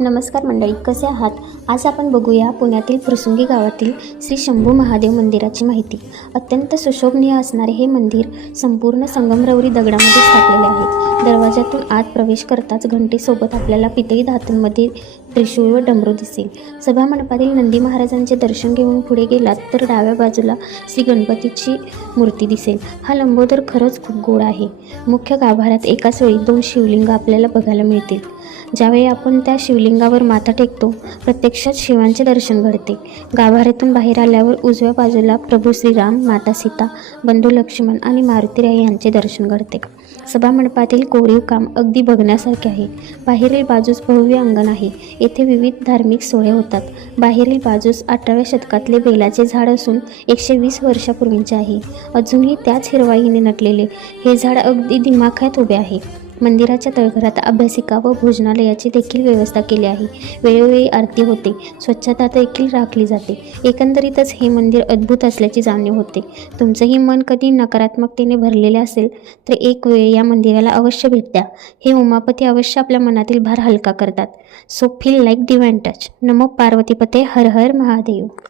नमस्कार मंडळी, कसे आहात? आज आपण बघूया पुण्यातील फुरसुंगी गावातील श्री शंभू महादेव मंदिराची माहिती. अत्यंत सुशोभनीय असणारे हे मंदिर संपूर्ण संगमरवरी दगडामध्ये स्थापलेले आहे. दरवाजातून आत प्रवेश करताच घंटेसोबत आपल्याला पितळी धातूंमध्ये त्रिशूळ व डमरू दिसेल. सभामंडपातील नंदी महाराजांचे दर्शन घेऊन पुढे गेलात तर डाव्या बाजूला श्री गणपतीची मूर्ती दिसेल. हा लंबोदर खरंच खूप गोड आहे. मुख्य गाभाऱ्यात एकाच वेळी 2 शिवलिंग आपल्याला बघायला मिळतील. ज्यावेळी आपण त्या शिवलिंगावर माथा टेकतो, प्रत्यक्षात शिवांचे दर्शन घडते. गाभाऱ्यातून बाहेर आल्यावर उजव्या बाजूला प्रभू श्रीराम, माता सीता, बंधू लक्ष्मण आणि मारुतीराय यांचे दर्शन घडते. सभामंडपातील कोरीव काम अगदी बघण्यासारखे आहे. बाहेरील बाजूस भव्य अंगण आहे. येथे विविध धार्मिक सोहळे होतात. बाहेरील बाजूस 18व्या शतकातले बेलाचे झाड असून 120 वर्षापूर्वीचे आहे. अजूनही त्याच हिरवाईने नटलेले हे झाड अगदी दिमाखात उभे आहे. मंदिराच्या तळघरात अभ्यासिका व भोजनालयाची देखील व्यवस्था केली आहे. वेळोवेळी आरती होते. स्वच्छता देखील राखली जाते. एकंदरीतच हे मंदिर अद्भुत असल्याची जाणीव होते. तुमचंही मन कधी नकारात्मकतेने भरलेले असेल तर एक वेळ या मंदिराला अवश्य भेट द्या. हे उमापती अवश्य आपल्या मनातील भार हलका करतात. So feel like divine touch. नमो पार्वतीपते. हर हर महादेव.